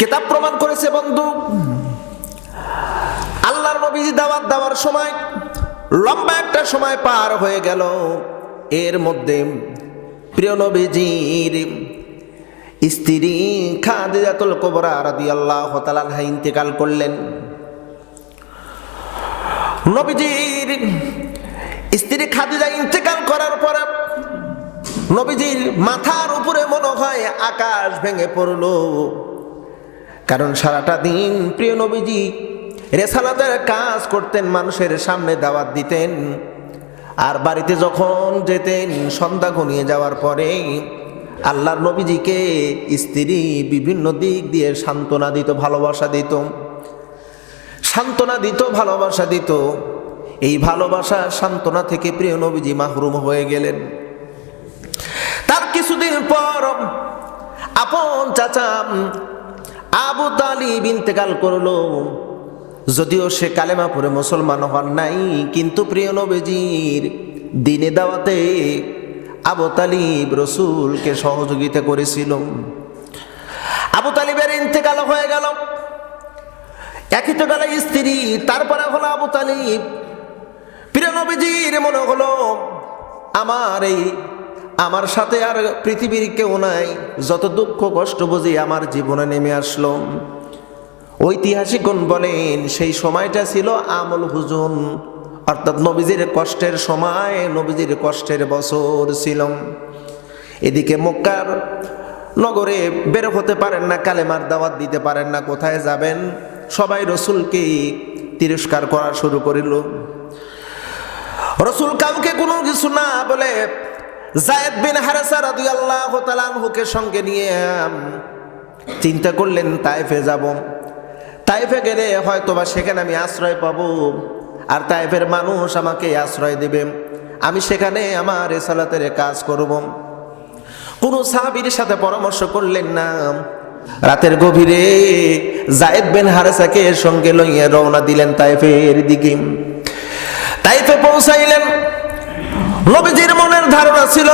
কিতাব প্রমাণ করেছে বন্ধু, আল্লাহর নবীজি দাওয়াত দেওয়ার সময় লম্বা একটা সময় পার হয়ে গেল। এর মধ্যে প্রিয় নবীজির স্ত্রী খাদিজাতুল কুবরা রাদিয়াল্লাহু তাআলা আনহা ইন্তেকাল করলেন। নবীজির স্ত্রী খাদিজা ইন্তেকাল করার পর নবীজির মাথার উপরে মনে হয় আকাশ ভেঙে পড়ল। কারণ সারাটা দিন প্রিয় নবীজি রেসালাতের কাজ করতেন, মানুষের সামনে দাওয়াত দিতেন, আর বাড়িতে যখন যেতেন সন্ধ্যা ঘনিয়ে যাওয়ার পরে আল্লাহর নবীজিকে স্ত্রী বিভিন্ন দিক দিয়ে সান্ত্বনা দিত, ভালোবাসা দিত, সান্ত্বনা দিত, ভালোবাসা দিত। এই ভালোবাসা সান্ত্বনা থেকে প্রিয় নবীজি মাহরুম হয়ে গেলেন। তার কিছুদিন পর আপন চাচা আবু তালিব ইন্তেকাল করলো। যদিও সে কালেমা পড়ে মুসলমান হন নাই, কিন্তু প্রিয় নবীজির দ্বীনে দাওয়াতে আবু তালিব রসুলকে সহযোগিতা করেছিল। আবু তালিবের ইন্তেকাল হয়ে গেল, একই তো গেল স্ত্রী, তারপরে হলো আবু তালিব। প্রিয় নবীজির মনে হলো আমার সাথে আর পৃথিবীর কেউ নাই, যত দুঃখ কষ্ট বুঝি আমার জীবনে নেমে আসলো। ঐতিহাসিকগণ বলেন সেই সময়টা ছিল আমল হুজুন, অর্থাৎ নবীজির কষ্টের সময়, নবীজির কষ্টের বছর ছিল। এদিকে মক্কার নগরে বের হতে পারেন না, কালেমার দাওয়াত দিতে পারেন না, কোথায় যাবেন? সবাই রসুলকে তিরস্কার করা শুরু করিল। রসুল কাউকে কোনো কিছু না বলে যায়েদ বিন হারেসা রাদিয়াল্লাহু তাআলা আনহুকে সঙ্গে নিয়ে চিন্তা করলেন তায়েফে যাব। তায়েফে গেলে হয়তোবা সেখানে আমি আশ্রয় পাবো, আর তায়েফের মানুষ আমাকে আশ্রয় দেবে, আমি সেখানে আমার রিসালাতের কাজ করব। কোনো সাহাবীর সাথে পরামর্শ করলেন না। রাতের গভীরে যায়েদ বিন হারেসাকে সঙ্গে লইয়া রওনা দিলেন তায়েফের দিকে। তায়েফে পৌঁছাইলেন। নবীজির মনের ধারণা ছিল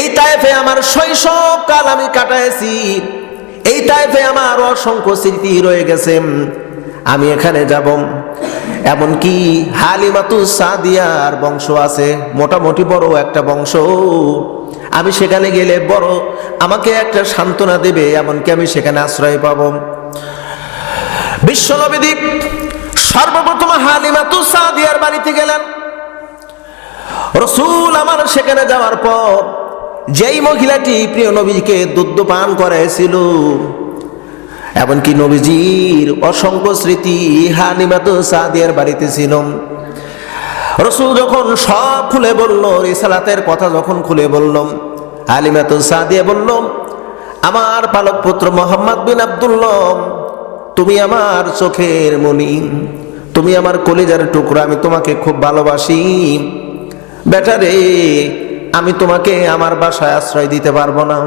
এই তায়েফে আমার শৈশবকাল আমি কাটাইছি, এই তায়েফে আমার অসংখ্য স্মৃতি রয়ে গেছে, আমি এখানে যাব। এমনকি হালিমাতুস সাদিয়ার বংশ আছে, মোটামুটি বড় একটা বংশ, আমি সেখানে গেলে বড় আমাকে একটা সান্ত্বনা দেবে, এমনকি আমি সেখানে আশ্রয় পাব। বিশ্বনবী সর্বপ্রথম হালিমাতুস সাদিয়ার বাড়িতে গেলেন। রসুল আমার সেখানে যাওয়ার পর যেই মহিলাটি প্রিয় নবীকে দুধ পান করাইছিল, এমনকি নবীজির অসংখ্য স্মৃতি হালিমাতুস সাদিয়ার বাড়িতে ছিল। রসুল যখন সব খুলে বলল, রিসালাতের কথা যখন খুলে বলল, হালিমাতুস সাদিয়া বলল, আমার পালক পুত্র মুহাম্মদ বিন আব্দুল্লাহ, তুমি আমার চোখের মণি, তুমি আমার কলিজার টুকরা, আমি তোমাকে খুব ভালোবাসি। বেটারে, আমি তোমাকে আমার বাসায় আশ্রয় দিতে পারবো না,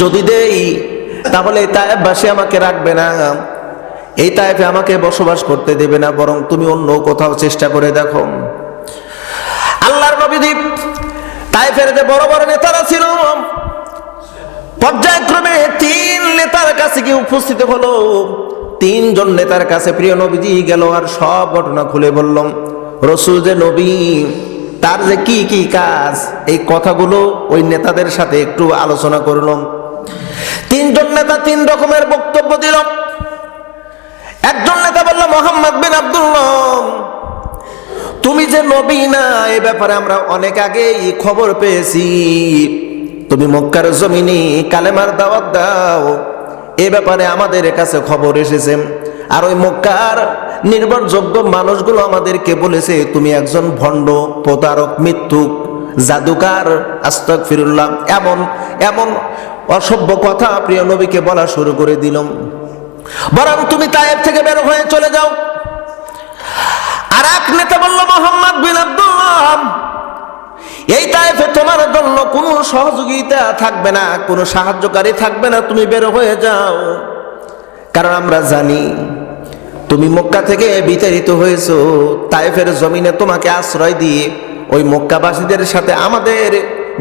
যদি দেই তাহলে তায়েফবাসী আমাকে রাখবে না, এই তায়েফে আমাকে বসবাস করতে দেবে না, বরং তুমি অন্য কোথাও চেষ্টা করে দেখো। আল্লাহর নবী তায়েফের যে বড় বড় নেতারা ছিল, পর্যায়ক্রমে 3 নেতার কাছে গিয়ে উপস্থিত হলো। 3 জন নেতার কাছে প্রিয় নবীজি গেল, আর সব ঘটনা খুলে বললাম। রসুল যে নবী, তার যে কি কি কাজ, এই কথাগুলো ওই নেতাদের সাথে একটু আলোচনা করলাম। 3 জন নেতা 3 রকমের বক্তব্য দিল। একজন নেতা বলল, মুহাম্মদ বিন আব্দুল্লাহ, তুমি যে নবী না, এই ব্যাপারে আমরা অনেক আগেই খবর পেয়েছি, তুমি মক্কার জমিনে কালেমার দাওয়াত দাও, এ ব্যাপারে আমাদের কাছে খবর এসেছে। আর ওই মক্কার নির্ভরযোগ্য মানুষগুলো আমাদেরকে বলেছে তুমি একজন ভণ্ড, প্রতারক, মিথ্যুক, জাদুকার, আস্তাগফিরুল্লাহ, এমন এমন অসভ্য কথা প্রিয় নবীকে বলা শুরু করে দিলাম। বরং তুমি তায়েফ থেকে বের হয়ে চলে যাও। আর এক নেতা বলল, মুহাম্মদ বিন আব্দুল্লাহ, এই তায়েফে তোমার জন্য কোনো সহযোগিতা থাকবে না, কোনো সাহায্যকারী থাকবে না, তুমি বের হয়ে যাও। কারণ আমরা জানি তুমি মক্কা থেকে বিতাড়িত হয়েছো, তায়েফের জমিনে তোমাকে আশ্রয় দিয়ে ওই মক্কাবাসীদের সাথে আমাদের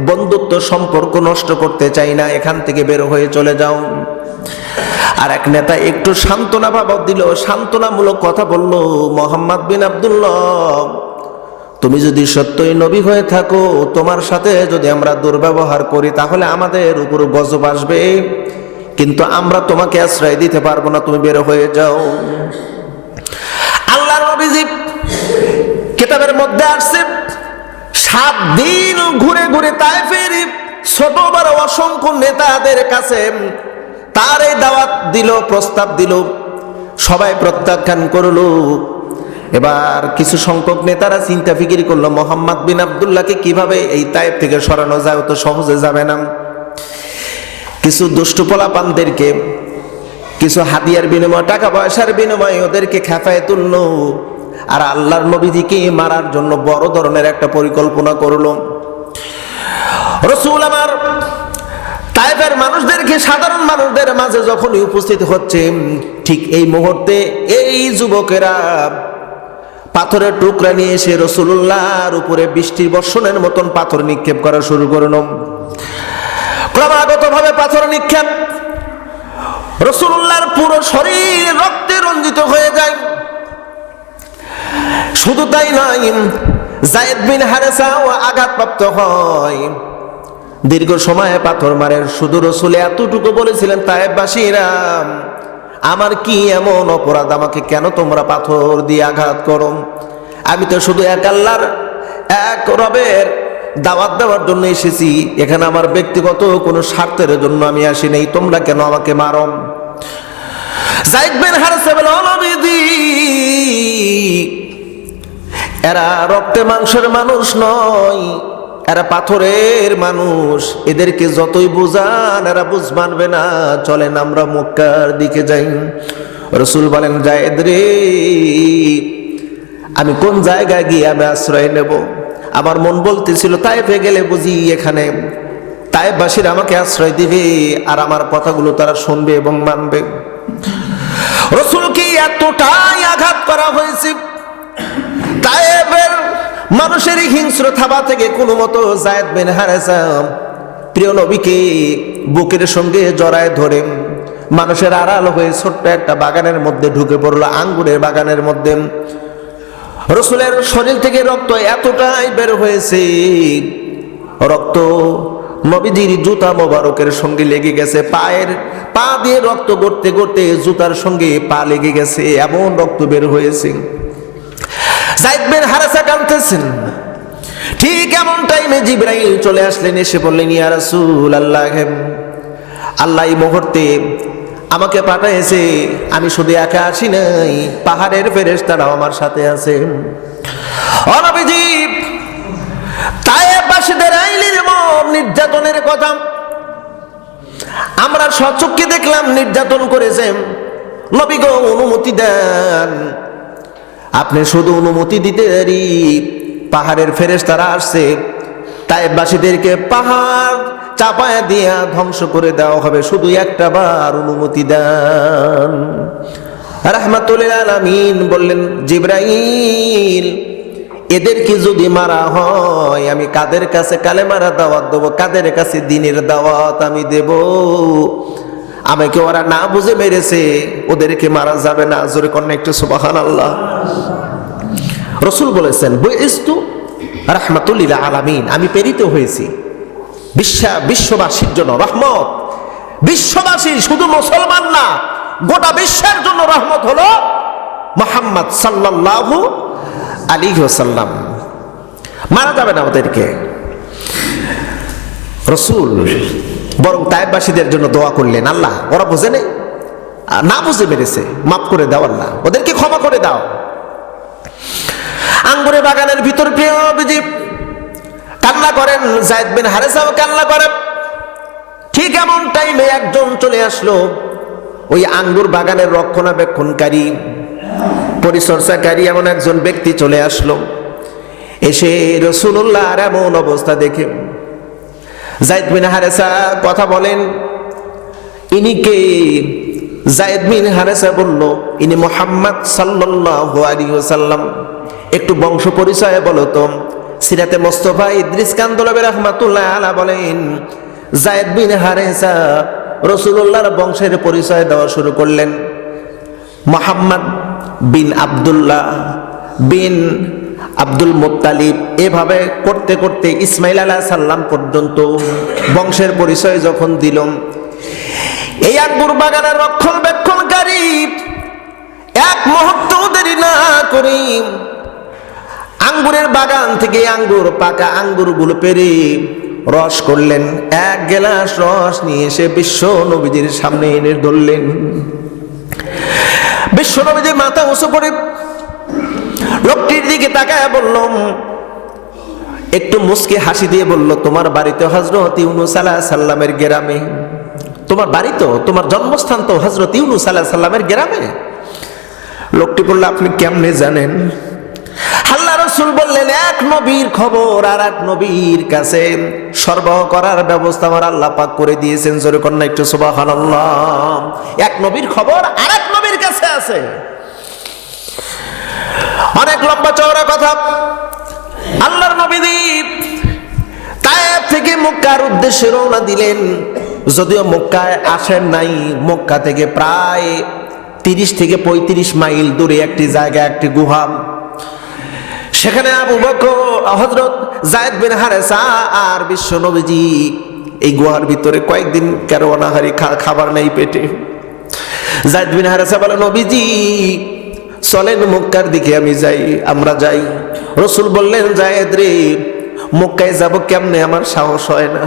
বন্ধুত্ব সম্পর্ক নষ্ট করতে চাই না, এখান থেকে বের হয়ে চলে যাও। আর এক নেতা একটু সান্ত্বনা ভাব দিল, সান্ত্বনামূলক কথা বলল, মোহাম্মদ বিন আব্দুল্লাহ, তুমি যদি সত্যই নবী হয়ে থাকো, তোমার সাথে যদি আমরা দুর্ব্যবহার করি তাহলে আমাদের উপর গজব আসবে, কিন্তু আমরা তোমাকে আশ্রয় দিতে পারবো না, তুমি বের হয়ে যাও। আল্লাহর নবীজি কিতাবের মধ্যে আসছে 7 দিন ঘুরে ঘুরে তায়েফের ছোট বড় অসংখ্য নেতাদের কাছে তার এই দাওয়াত দিল, প্রস্তাব দিল, সবাই প্রত্যাখ্যান করলো। এবার কিছু সংখ্যক নেতারা চিন্তা ফিকির করলো, মোহাম্মদ বিন আব্দুল্লাহকে কিভাবে এই তায়েফ থেকে সরানো যায়, তো সহজে যাবে না। কিছু দুষ্ট পোলাপানদেরকে কিছু হাদিয়ার বিনিময়ে, টাকা পয়সার বিনিময়ে ওদেরকে খেপায় তুললো, আর আল্লাহর নবীজিকে মারার জন্য বড় ধরনের একটা পরিকল্পনা করলো। রাসূল আমার তায়েফের মানুষদেরকে, সাধারণ মানুষদের মাঝে যখনই উপস্থিত হচ্ছে, ঠিক এই মুহূর্তে এই যুবকেরা পাথরের টুকরা নিয়ে এসে রাসূলুল্লাহর উপরে বৃষ্টির বর্ষণের মতন পাথর নিক্ষেপ করা শুরু করলো। ক্রমাগত ভাবে পাথর নিক্ষেপ, রাসূলুল্লাহর পুরো শরীর রক্তে রঞ্জিত হয়ে যায়। শুধু তাই নয়, যায়েদ বিন হারেসাও আঘাতপ্রাপ্ত হয়। দীর্ঘ সময় পাথর মারেন। শুধু রাসূল এতটুকু বলেছিলেন, তায়েফবাসীরা, আমার কি এমন অপরাধ, আমাকে কেন তোমরা পাথর দিয়ে আঘাত করো? আমি তো শুধু এক আল্লাহর, এক রবের দাওয়াত দেওয়ার জন্য এসেছি, এখানে আমার ব্যক্তিগত কোনো স্বার্থের জন্য আমি আসি নাই, তোমরা কেন আমাকে মারো? যায়েদ বিন হারেসা বলে, ও নবীজি, এরা রক্তে মাংসের মানুষ নয়, এরা পাথরের মানুষ, এদেরকে যতই বুঝান এরা বুঝ মানবে না, চলেন আমরা মক্কার দিকে যাই। রাসূল বলেন, যায়েদ রে, আমি কোন জায়গায় গিয়ে আমি আশ্রয় নেব? আমার মন বলতেছিল তায়েফে গেলে বুঝি এখানে তায়েফবাসীরা আমাকে আশ্রয় দিবে, আর আমার কথাগুলো তারা শুনবে এবং মানবে। রাসূলকে এতটাই আঘাত করা হয়েছে, তায়েফের মানুষের হিংস্র থাবা থেকে কোনো মতো যায়েদ বিন হারেসা প্রিয় নবীকে বুকের সঙ্গে জড়ায় ধরে মানুষের আড়াল হয়ে ছোট্ট একটা বাগানের মধ্যে ঢুকে পড়লো, আঙ্গুরের বাগানের মধ্যে। রাসূলের শরীর থেকে রক্ত এতটাই বের হয়েছে, রক্ত নবীজির জুতা মোবারকের সঙ্গে লেগে গেছে, পা দিয়ে রক্ত গড়তে গড়তে জুতার সঙ্গে পা লেগে গেছে, এমন রক্ত বের হয়েছে। যায়েদ বিন হারেসা কাঁদতেছেন। ঠিক এমন টাইমে জিবরাইল চলে আসলেন, এসে বললেন, ইয়া রাসূলুল্লাহ, আল্লাহ এই মুহূর্তে আমাকে পাঠাইছে, আমি শুধু একা আসি নাই, পাহাড়ের ফেরেশতারাও আমার সাথে আছে। ও নবীজি, তায়েফবাসীদের আইলির মন নির্যাতনের কথা আমরা সচক্ষে দেখলাম, নির্যাতন করেছে। নবী গো, অনুমতি দেন, আপনি শুধু অনুমতি দিতে দেরি, পাহাড়ের ফেরেশতারা আসছে, তায়েফবাসীদেরকে পাহাড় চাপায় দিয়া ধ্বংস করে দেওয়া হবে, শুধু একটা বার অনুমতি দেন। রাহমাতুল লিল আলামিন বললেন, জিবরাইল, এদেরকে যদি মারা হয় আমি কাদের কাছে কালেমার দাওয়াত দেব, কাদের কাছে দ্বীনের দাওয়াত আমি দেব? আমাকে ওরা না বুঝে মেরেছে, ওদেরকে মারা যাবে না। জোরে কন্যা একটু সুবহানাল্লাহ। রাসূল বলেছেন, বুইস্তু রাহমাতুল লিল আলামিন, আমি প্রেরিত হয়েছি বিশ্ববাসীর জন্য রহমত। বিশ্ববাসী, শুধু মুসলমান না, গোটা বিশ্বের জন্য রহমত হলো মুহাম্মদ সাল্লাল্লাহু আলাইহি ওয়াসাল্লাম। মারা যাবে না ওদেরকে। রাসূল বরং তায়েফবাসীদের জন্য দোয়া করলেন, আল্লাহ ওরা বোঝে নেই, না বুঝে মেরেছে, মাফ করে দাও আল্লাহ, ওদেরকে ক্ষমা করে দাও। আঙ্গুরের বাগানের ভিতর প্রিয় নবীজি কান্না করেন, যায়েদ বিন হারেসাও কান্না করেন। ঠিক এমন টাইমে একজন চলে আসলো, ওই আঙ্গুর বাগানের রক্ষণাবেক্ষণকারী, পরিচর্যাকারী এমন একজন ব্যক্তি চলে আসলো। এসে রাসূলুল্লাহর এমন অবস্থা দেখে যায়েদ বিন হারেসা কথা বলেন, ইনি কে? যায়েদ বিন হারেসা বলল, ইনি মুহাম্মদ সাল্লাল্লাহু আলাইহি ওয়াসাল্লাম। একটু বংশ পরিচয় বলো তো। সিরাতে মুস্তাফা ইদ্রিস কান্দলবী রাহমাতুল্লাহ আলাইহি বলেন, যায়েদ বিন হারেসা রাসূলুল্লাহর বংশের পরিচয় দেওয়া শুরু করলেন। মুহাম্মদ বিন আব্দুল্লাহ বিন আব্দুল মুত্তালিব, এভাবে করতে করতে ইসমাইল আলাইহিস সালাম পর্যন্ত বংশের পরিচয় যখন দিল, এই আঙ্গুর বাগানের রক্ষণাবেক্ষণকারী এক মুহূর্ত দেরি না করে আঙ্গুরের বাগান থেকে আঙ্গুর, পাকা আঙ্গুরগুলো পেরে রস করলেন। এক গ্লাস রস নিয়ে এসে বিশ্ব নবীজির সামনে এনে ধরলেন। বিশ্ব নবীজি মাথা উঁচু করে লোকটির দিকে তাকায় বললাম, একটু মুস্কি হাসি দিয়ে বলল, তোমার বাড়িতে হযরত ইউনূস আলাইহিস সালামের গ্রামে? তোমার বাড়ি তো, তোমার জন্মস্থান তো হযরত ইউনূস আলাইহিস সালামের গ্রামে? লোকটি বলল, আপনি কেমনে জানেন? আল্লাহ রাসূল বললেন, এক নবীর খবর আর এক নবীর কাছে সরবরাহ করার ব্যবস্থা আমার আল্লাহ পাক করে দিয়েছেন। জোরে কন্যা একটু সুবহানাল্লাহ। এক নবীর খবর আর এক নবীর কাছে আছে। অনেক লম্বা চওড়া কথা। আল্লাহর নবী তায়েফ থেকে মক্কার উদ্দেশ্যে রওনা দিলেন। যদিও মক্কায় আসেন নাই, মক্কা থেকে প্রায় 30 থেকে 35 মাইল দূরে একটি জায়গা, একটি গুহা। সেখানে আবু বকর, হযরত যায়েদ বিন হারেসা আর বিশ্ব নবীজি এই গুহার ভিতরে কয়েকদিন কারো অনাহারি, খাবার নেই পেটে। যায়েদ বিন হারেসা বলে, নবীজি চলেন মক্কার দিকে আমি যাই, আমরা যাই। রাসূল বললেন, যায়েদ রে, মক্কায় যাব কেমনে, আমার সাহস হয় না।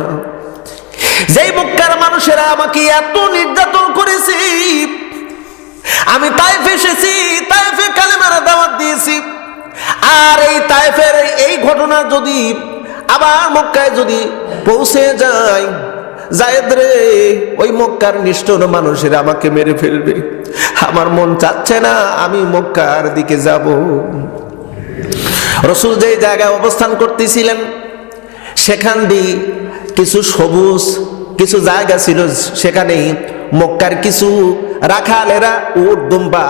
যেই মক্কার মানুষেরা আমাকে এত নির্যাতন করেছে, আমি তায়েফ এসেছি, তায়েফে কালেমার দাওয়াত দিয়েছি, আর এই তায়েফের এই ঘটনা যদি আবার মক্কায় যদি পৌঁছে যায়, যায়েদ রে, ওই মক্কার নিষ্ঠুর মানুষেরা আমাকে মেরে ফেলবে। আমার মন চাচ্ছে না আমি মক্কার দিকে যাব। রাসূল যে জায়গায় অবস্থান করতেছিলেন সেখান দিয়ে কিছু সবুজ কিছু জায়গা ছিল, সেখানেই মক্কার কিছু রাখালেরা উট, দুম্বা,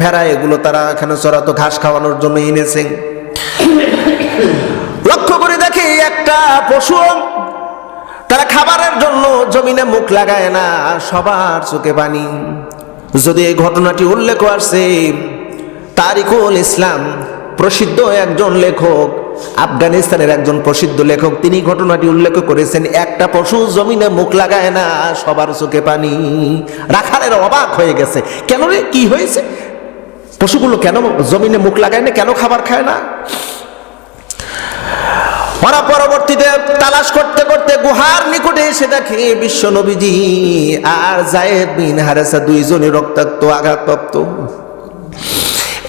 ভেড়া এগুলো তারা এখানে চড়াতো, ঘাস খাওয়ানোর জন্য এনেছেন। লক্ষ্য করে দেখে একটা পশু তারা খাবারের জন্য জমিনে মুখ লাগায় না, সবার চোখে পানি। যদি এই ঘটনাটি উল্লেখ আসছে, তারিকুল ইসলাম প্রসিদ্ধ একজন লেখক, আফগানিস্তানের একজন প্রসিদ্ধ লেখক, তিনি ঘটনাটি উল্লেখ করেছেন। একটা পশু জমিনে মুখ লাগায় না, সবার চোখে পানি। রাখালের অবাক হয়ে গেছে, কেন রে, কি হয়েছে? পশুগুলো কেন জমিনে মুখ লাগায় না, কেন খাবার খায় না? ওরা পরবর্তীতে তালাশ করতে করতে গুহার নিকটে এসে দেখে বিশ্ব নবীজি আর যায়েদ বিন হারেসা দুইজনই রক্তাক্ত, আঘাতপ্রাপ্ত।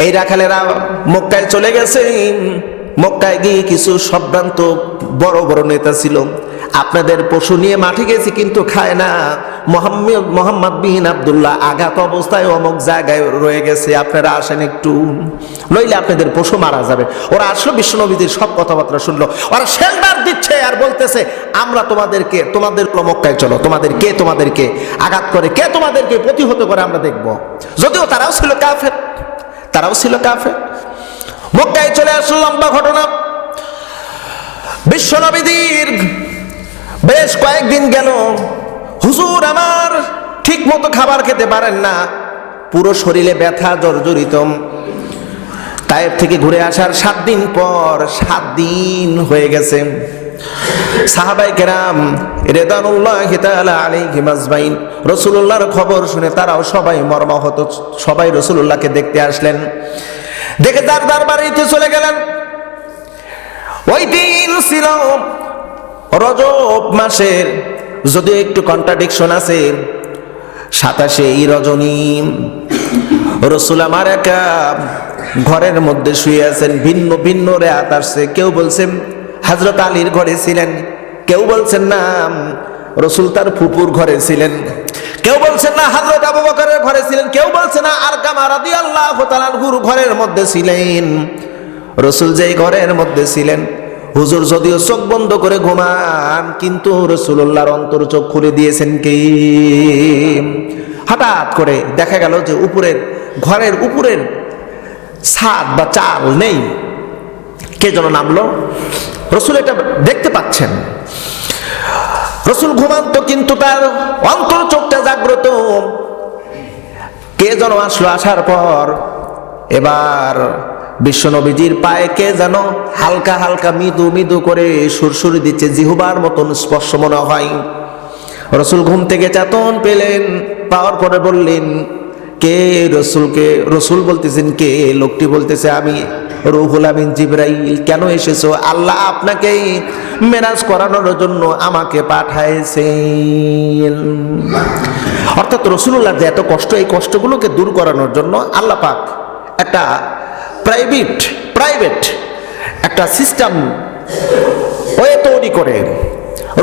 এই রাখালেরা মক্কায় চলে গেছে। মক্কায় গিয়ে কিছু সম্ভ্রান্ত বড় বড় নেতা ছিল, আপনাদের পশু নিয়ে মাঠে গেছি কিন্তু খায় না। মোহাম্মদ বিন আব্দুল্লাহ আঘাত অবস্থায় অমুক জায়গায় রয়ে গেছে, আপনারা আসেন একটু, নইলে আপনাদের পশু মারা যাবে। ওরা আসলো, বিশ্ব নবীদের সব কথাবার্তা শুনলো। ওরা শেল্টার দিচ্ছে আর বলতেছে, আমরা তোমাদের মক্কায় চলো, তোমাদেরকে আঘাত করে, কে তোমাদেরকে প্রতিহত করে আমরা দেখব। যদিও তারাও ছিল কাফের। মক্কায় চলে আসলো। লম্বা ঘটনা। বিশ্ব নবীদের বেশ কয়েকদিন গেল, হুজুর আমার ঠিক মতো খাবার খেতে পারেন না, পুরো শরীরে ব্যথা, জর্জরিত। তায়েফ থেকে ঘুরে আসার 7 দিন পর, 7 দিন হয়ে গেছে। সাহাবায়ে কেরাম রিদওয়ানুল্লাহি তাআলা আলাইহিম আজমাইন রাসূলুল্লাহর খবর শুনে তারাও সবাই মর্মাহত, সবাই রাসূলুল্লাহকে দেখতে আসলেন। দেখে তার দরবারেতে চলে গেলেন। ওই দিন ছিল রজব মাসের, যদিও একটু কন্ট্রাডিকশন আছে, 27 রজনী। রাসূল আমার একা ঘরের মধ্যে শুয়ে আছেন। ভিন্ন ভিন্ন রাত আসছে। কেউ বলছেন হযরত আলীর ঘরে ছিলেন, কেউ বলছেন না রাসূল তার ফুপুর ঘরে ছিলেন, কেউ বলছেন না হযরত আবু বকরের ঘরে ছিলেন, কেউ বলছেন না আরকামা রাদিয়াল্লাহু তাআলা আনহুর ঘরের মধ্যে ছিলেন। রাসূল যেই ঘরের মধ্যে ছিলেন, হুজুর যদিও চোখ বন্ধ করে ঘুমান, কিন্তু রাসূলুল্লাহর অন্তর চোখ খুলে দিয়েছেন কে? হঠাৎ করে দেখা গেল যে ঘরের উপরের ছাদ বা চাল নেই। কে যেন নামলো, রাসূল এটা দেখতে পাচ্ছেন। রাসূল ঘুমান্ত, কিন্তু তার অন্তর চোখটা জাগ্রত। কে যেন আসলো, আসার পর এবার বিশ্বনবীজির পায়ে কে যেন হালকা হালকা মৃদু মৃদু করে সুরসুরি দিচ্ছে, জিহুবার মতন স্পর্শ মনে হয়। রসুল ঘুম থেকে চেতন পেলেন, পাওয়ার পরে বললেন, কে? রসুলকে রসুল বলতেছেন কে? লোকটি বলতেছে, আমি রুহুল আমিন জিবরাইল। কেন এসেছো? আল্লাহ আপনাকে মেরাজ করানোর জন্য আমাকে পাঠাইছেন। অর্থাৎ রসুলুল্লাহ যে এত কষ্ট, এই কষ্টগুলোকে দূর করানোর জন্য আল্লাহ পাক একটা প্রাইভেট একটা সিস্টেম ওয়ে তৈরি করে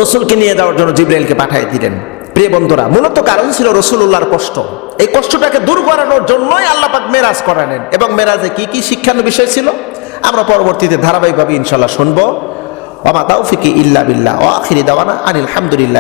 রসুলকে নিয়ে যাওয়ার জন্য জিবরাইলকে পাঠিয়ে দিলেন। প্রিয় বন্ধুরা, মূলত কারণ ছিল রসুলুল্লাহর কষ্ট। এই কষ্টটাকে দূর করানোর জন্যই আল্লাহ পাক মেরাজ করালেন। এবং মেরাজে কি কি শিক্ষার বিষয় ছিল আমরা পরবর্তীতে ধারাবাহিকভাবে ইনশাআল্লাহ শুনবো। ওয়া মা তাওফিকি ইল্লা বিল্লাহ ওয়া আখিরি দাওয়ানা আনিল হামদুলিল্লাহ।